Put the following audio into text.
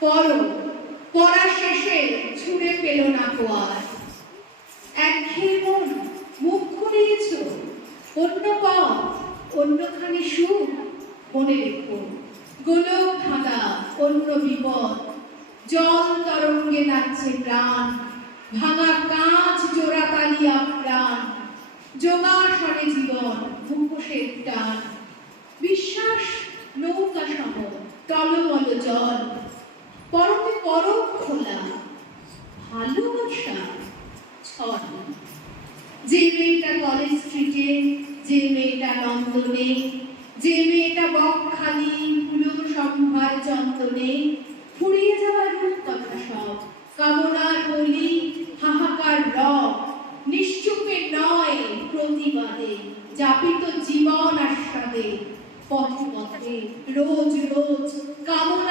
পড়ো, পড়া শেষে ছুঁড়ে পেল না কোয়ার। একঘেয়ে মন মুখ খুলিয়েছ, অন্য পথ, অন্যখানি সুখ। মনে রেখো, গোলক ধাঁধা, অন্য বিপদ। জল তরঙ্গে নাচছে প্রাণ, ভাঙা কাঁচ জোড়া তালি আপ্রাণ। যোগাসনে জীবন, মুখোশের টান। বিশ্বাস নৌকা সম টলমল জল, পরতে পরব খোলা, ভালোবাসা ছল। যে মেয়েটা কলেজ স্ট্রিটে, যে মেয়েটা লন্ডনে, যে মেয়েটা বকখালি ফুল সম্ভার চন্দনে, ফুরিয়ে যাওয়ার রূপ কথা সব, কামনা